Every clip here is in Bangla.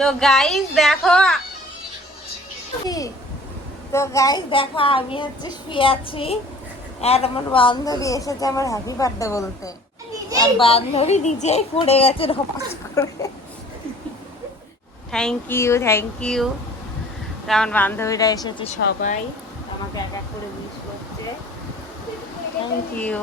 তো গাইস দেখো তো গাইস দেখো, আমি হচ্ছে শুয়ে আছি। আর আমার বান্ধবী এসেছে আমার হ্যাপি বার্থডে বলতে। আর বান্ধবী নিজেই পড়ে গেছে ধপাস করে থ্যাংক ইউ থ্যাংক ইউ আমার বান্ধবীরা এসেছে সবাই। আমাকে এক এক করে উইশ করছে। থ্যাংক ইউ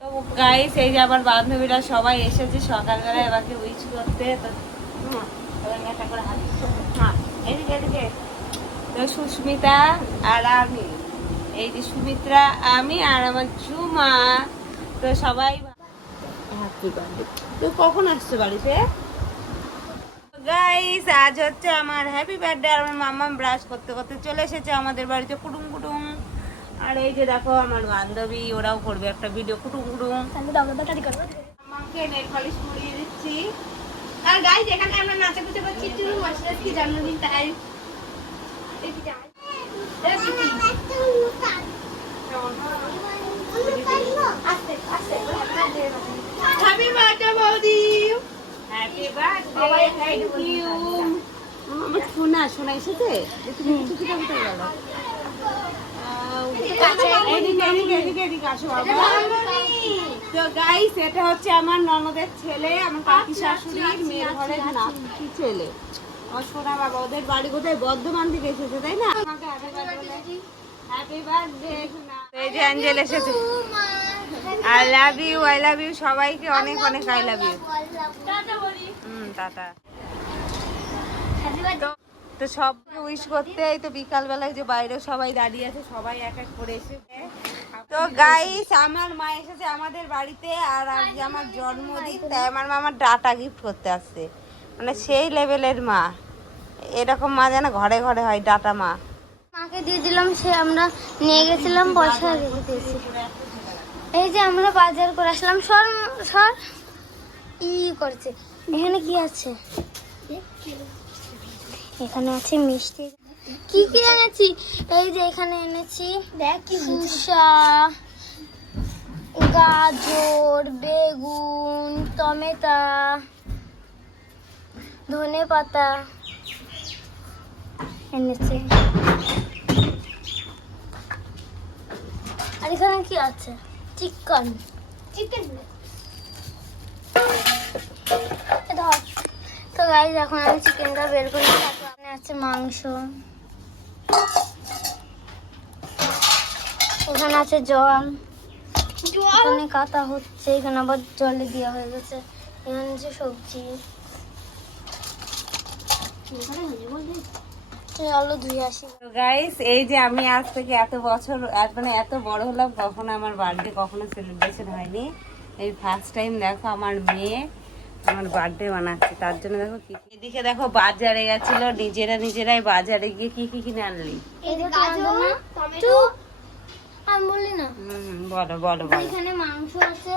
তো গাইস এই যে আমার বান্ধবীরা সবাই এসেছে সকালবেলা এবারকে উইচ করতে। তো সুস্মিতা আর আমি। এই যে সুমিত্রা আমি আর আমার ঝুমা তো সবাই হ্যাপি বার্থডে। তুই কখন আসছো বাড়িতে? গাইস আজ হচ্ছে আমার হ্যাপি বার্থডে আর আমার মাম্মা ব্রাশ করতে করতে চলে এসেছে আমাদের বাড়িতে কুটুম কুটুম। আর এই যে দেখো আমার বান্ধবী ওরাও করবে একটা ভিডিও কুটুম কুটুম। আমাকে নেল পলিশ পরিয়ে দিচ্ছি। আর গাইজ এখানে আমরা নাচা কুচা করছি টুরু মাস্টার কি জন্মদিন তাই। হ্যাপি বার্থডে বৌদি। হ্যাপি বার্থডে থ্যাংক ইউ আমার শোনা শোনা এসেছে? দেখি দেখি কোথায় কোথায় গেল এদিকে এদিকে এদিকে এদিকে আসো বাবা। তো গাইস এটা হচ্ছে আমার ননদের ছেলে আমার কাকি শাশুড়ির মেয়ের ঘরের নাতি ছেলে। আমার সোনা বাবা ওদের বাড়ি কোথায়? বর্ধমান থেকে এসেছে তাই না? আমাকে হ্যাপি বার্থডে এই যে অ্যাঞ্জেল এসেছে। I love you I love you সবাইকে অনেক অনেক আই লাভ ইউ হুম টাটা। তো- তো সব উইশ করতে এই তো বিকাল বেলায় যে বাইরে সবাই দাঁড়িয়ে আছে সবাই এক এক করে এসেছে তো গাইস আমার মা এসেছে আমাদের বাড়িতে আর আজ আমার জন্মদিন, তাই আমার মা আমার ডাটা গিফট করতে আসছে। মানে সেই লেভেলের মা। এরকম মা যেন ঘরে ঘরে হয়, ডাটা মা। মাকে দিয়ে দিলাম, সে আমরা নিয়ে গেছিলাম, পয়সা রেখে এই যে আমরা বাজার করে আসলাম, সর সর। ই করছে। এখানে কি আছে? এখানে আছে মিষ্টি। কি কি এনেছি? এই যে এখানে এনেছি দেখ কি শসা গাজর বেগুন টমেটা ধনে পাতা এনেছি। আর এখানে কি আছে? চিকেন। চিকেন তো গাইজ এখন আমি চিকেনটা বের করে। আছে মাংস। এখানে আছে জল। এখানে কাটা হচ্ছে এখানে আবার জলে দেওয়া হয়ে গেছে। এখানে আছে সবজি। গাইস এই যে আমি আজ থেকে এত বছর মানে এত বড় হলাম কখনো আমার বার্থডে কখনো সেলিব্রেশন হয়নি। এই ফার্স্ট টাইম দেখো আমার মেয়ে আমার বার্থডে বানাচ্ছে তার জন্য দেখো কি কি- এদিকে দেখো বাজারে গেছিল নিজেরা নিজেরাই বাজারে গিয়ে কি কি কিনে আনলি? আমি বলি না। হুম বলো বলো বলো। এখানে মাংস আছে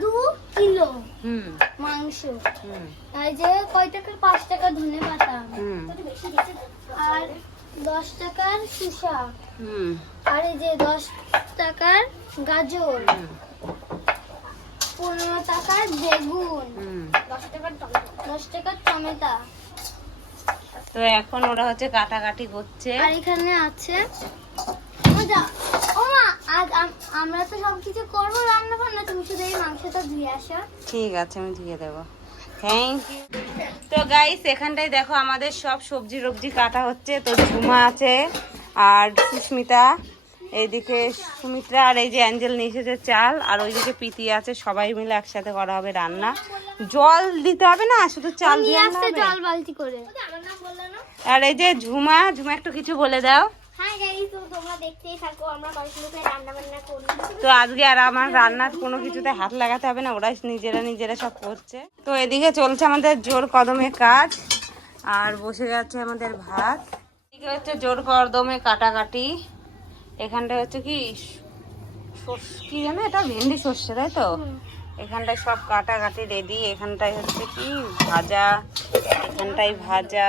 দু কিলো। হুম। মাংস। হুম। এই যে কয় টাকার পাঁচ টাকা ধনে পাতা। হুম। আর দশ টাকার সুসা হুম। আর এই যে দশ টাকার গাজর। হুম, টাকার বেগুন। দশ টাকার দশ টাকার টমেটো। তো এখন ওরা হচ্ছে কাটাকাটি করছে। আর এখানে আছে ও ও মা আজ আমরা তো সব কিছু করব রান্না বান্না তুমি শুধু এই মাংসটা ধুয়ে আসো। ঠিক আছে আমি ধুয়ে দেবো। থ্যাংক ইউ তো গাইস এখানটায় দেখো আমাদের সব সবজি রবজি কাটা হচ্ছে। তো ঝুমা আছে আর সুস্মিতা। এইদিকে সুমিত্রা আর এই যে অ্যাঞ্জেল নিয়ে এসেছে চাল আর ওইদিকে প্রীতি আছে সবাই মিলে একসাথে করা হবে রান্না। জল দিতে হবে না শুধু চাল দিয়ে জল বালতি করে। আর এই যে ঝুমা ঝুমা একটু কিছু বলে দাও। তো আজকে আর আমার রান্নার কোনো কিছুতে হাত লাগাতে হবে না ওরা নিজেরা নিজেরা সব করছে। তো এদিকে চলছে আমাদের জোর কদমে কাজ আর বসে গেছে আমাদের ভাত। এদিকে হচ্ছে জোর কদমে কাটাকাটি। এখানটায় হচ্ছে কি কি জানো এটা? ভেন্ডি সর্ষে তাই তো? এখানটায় সব কাটাকাটি রেডি এখানটায় হচ্ছে কি ভাজা এখানটায় ভাজা।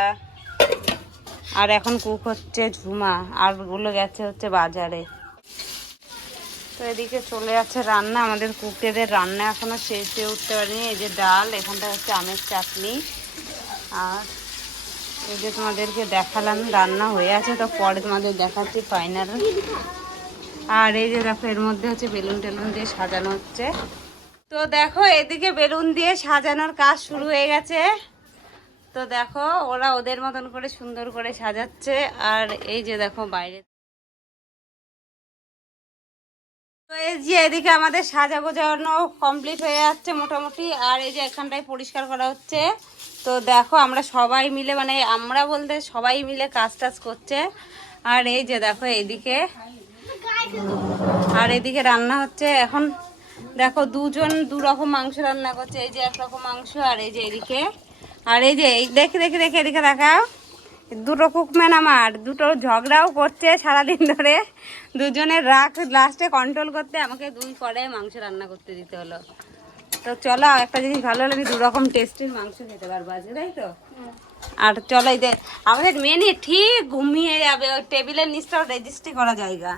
আর এখন কুক হচ্ছে ঝুমা আরগুলো গেছে হচ্ছে বাজারে। তো এদিকে চলে যাচ্ছে রান্না আমাদের কুকেদের রান্না এখনও শেষ হয়ে উঠতে পারেনি। এই যে ডাল এখানটা হচ্ছে আমের চাটনি। আর এই যে তোমাদেরকে দেখালাম, রান্না হয়ে আছে, তো পরে তোমাদের দেখাচ্ছি ফাইনাল আর এই যে দেখো, এর মধ্যে হচ্ছে বেলুন টেলুন দিয়ে সাজানো হচ্ছে। তো দেখো, এদিকে বেলুন দিয়ে সাজানোর কাজ শুরু হয়ে গেছে। তো দেখো, ওরা ওদের মতন করে সুন্দর করে সাজাচ্ছে। আর এই যে দেখো, বাইরে তো এই যে এদিকে আমাদের সাজা গোজানো কমপ্লিট হয়ে যাচ্ছে মোটামুটি, আর এই যে এখানটায় পরিষ্কার করা হচ্ছে। তো দেখো আমরা সবাই মিলে মানে আমরা বলতে সবাই মিলে কাজ টাজ করছে। আর এই যে দেখো এইদিকে, আর এদিকে রান্না হচ্ছে। এখন দেখো দুজন দু রকম মাংস রান্না করছে, এই যে এক রকম মাংস আর এই যে এদিকে। আর এই যে এই দেখে দেখে দেখে, এদিকে দেখাও। দুটো কুকম্যান আমার, দুটো ঝগড়াও করছে সারাদিন ধরে। দুজনের রাগ লাস্টে কন্ট্রোল করতে আমাকে দুই করে মাংস রান্না করতে দিতে হলো। তো চলো, একটা জিনিস ভালো হলে, আমি দু রকম টেস্টির মাংস খেতে পারব আজকে, তাই তো? আর চলো এই যে, আমাদের মেনে ঠিক ঘুমিয়ে যাবে, ওই টেবিলের নিচটাও রেজিস্ট্রি করা জায়গা।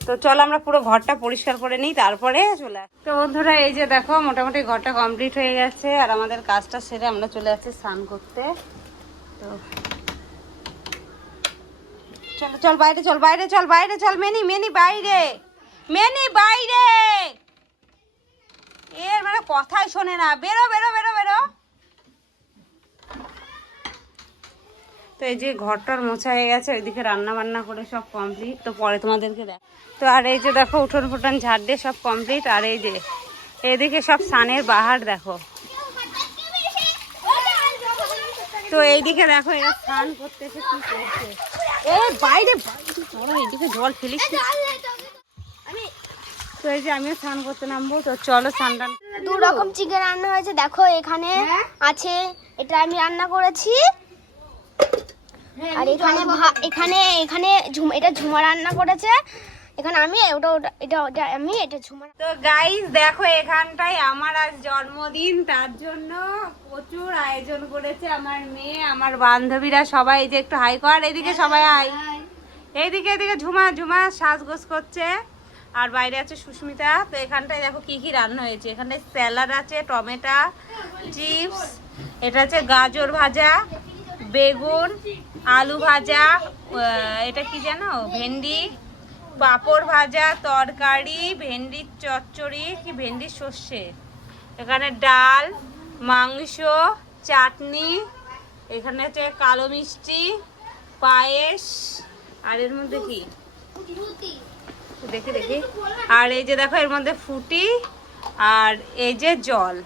তো চলো, আমরা পুরো ঘরটা পরিষ্কার করে নিই, তারপরে চলে। তো বন্ধুরা, এই যে দেখো, মোটামুটি ঘরটা কমপ্লিট হয়ে গেছে, আর আমাদের কাজটা সেরে আমরা চলে যাচ্ছি স্নান করতে। তো চল চল বাইরে চল বাইরে চল বাইরে, চল মেনি মেনি বাইরে মেনি বাইরে। এর মানে কথাই শোনে না। বেরো বেরো বেরো বেরো। তো এই যে ঘরটার মোছা হয়ে গেছে, ওইদিকে রান্না বান্না করে সব কমপ্লিট তো পরে তোমাদেরকে দেখ তো আর এই যে দেখো উঠোন ফুটন ঝাড় দিয়ে সব কমপ্লিট আর এই যে, এদিকে সব সানের বাহার দেখো। তো এইদিকে দেখো এরা স্নান করতেছে কি করছে? এ বাইরে চলো এইদিকে জল ফেলিস। তো এই যে আমিও স্নান করতে নামবো তো চলো স্নান টান দু রকম চিকেন রান্না হয়েছে দেখো এখানে আছে এটা আমি রান্না করেছি। আর এখানে এখানে এখানে এটা ঝুমা রান্না করেছে। এখানে আমি ওটা ওটা এটা ওটা আমি এটা ঝুমা। তো গাইস দেখো এখানটায় আমার আজ জন্মদিন তার জন্য প্রচুর আয়োজন করেছে আমার মেয়ে আমার বান্ধবীরা সবাই। এই যে একটু হাই কর এদিকে সবাই আয়। এইদিকে এদিকে ঝুমা ঝুমা সাজগোজ করছে। আর বাইরে আছে সুস্মিতা। তো এখানটায় দেখো কি কি রান্না হয়েছে। এখানটায় স্যালাড আছে টমেটো চিপস এটা আছে গাজর ভাজা বেগুন আলু ভাজা এটা কি জানো ভেন্ডি পাঁপড় ভাজা, তরকারি, ভেন্ডির চচ্চড়ি, কি ভেন্ডির সর্ষে? এখানে ডাল, মাংস, চাটনি, এখানে হচ্ছে কালো মিষ্টি, পায়েস, আর এর মধ্যে কি? দেখি দেখি। আর এই যে দেখো, এর মধ্যে ফুটি, আর এই যে জল।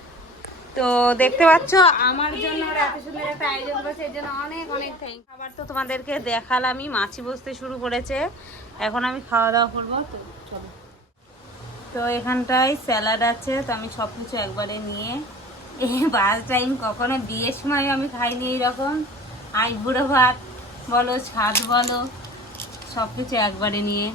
তো দেখতে পাচ্ছ, আমার জন্য এত সুন্দর একটা আবার তো তোমাদেরকে দেখালামই, মাছি বসতে শুরু করেছে। এখন আমি খাওয়া দাওয়া করব, তো তো এখানটায় স্যালাড আছে, তো আমি সব কিছু একবারে নিয়ে বাস টাইম কখনো বিয়ের সময় আমি খাইনি এইরকম। আইবুড়ো ভাত বলো, ছাদ বলো সব কিছু একবারে নিয়ে।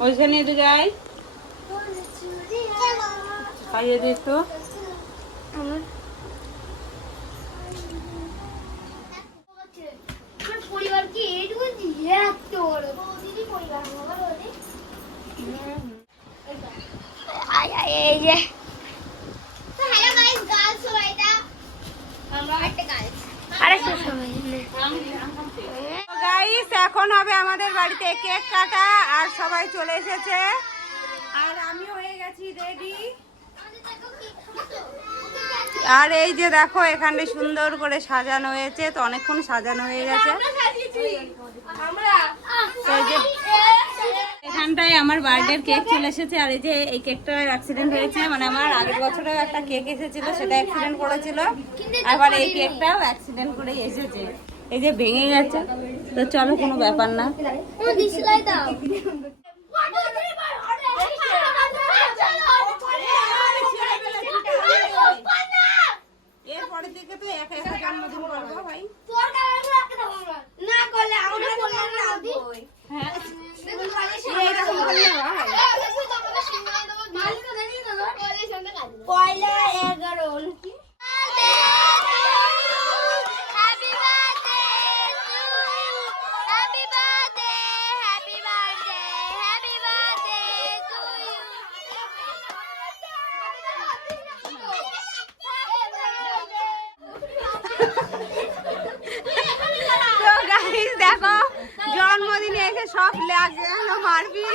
ওইখানে এদিকে আয় খাইয়ে দে তো পরিবার হ্যালো গাইস গার্লস সবাইটা আমরা একটা গার্লস আরে সবাই গাইস এখন হবে আমাদের বাড়িতে কেক কাটা আর সবাই চলে এসেছে। আর আমি হয়ে গেছি রেডি আর এই যে দেখো এখানে সুন্দর করে সাজানো হয়েছে। তো অনেকক্ষণ সাজানো হয়ে গেছে। এখানটায় আমার বার্থডের কেক চলে এসেছে। আর এই যে এই কেকটা অ্যাক্সিডেন্ট হয়েছে মানে আমার আগের বছরেও একটা কেক এসেছিল সেটা অ্যাক্সিডেন্ট করেছিল। আবার এই কেকটাও অ্যাক্সিডেন্ট করেই এসেছে। এই যে ভেঙে গেছে। তো চলো কোনো ব্যাপার না। ও এরপরের দিকে তো একা একা জন্মদিন করব ভাই। না করলে আমরা বললাম না দি হ্যাঁ পয়লা এগারো হ্যাপি বার্থডে টু তো গাইস দেখো জন্মদিনে এসে সব লাগে মারবি?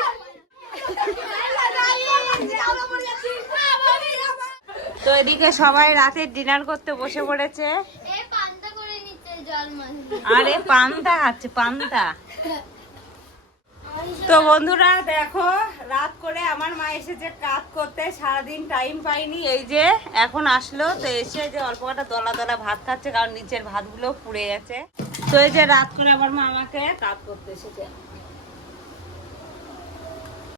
তো এদিকে সবাই রাতের ডিনার করতে বসে পড়েছে। আরে পান্তা আছে পান্তা। তো বন্ধুরা দেখো, রাত করে আমার মা এসেছে কাজ করতে, সারাদিন টাইম পাইনি। এই যে এখন আসলো, তো এসে যে অল্প কটা দলা দলা ভাত খাচ্ছে, কারণ নিচের ভাতগুলো পুড়ে গেছে। তো এই যে রাত করে আমার মা আমাকে কাজ করতে এসেছে।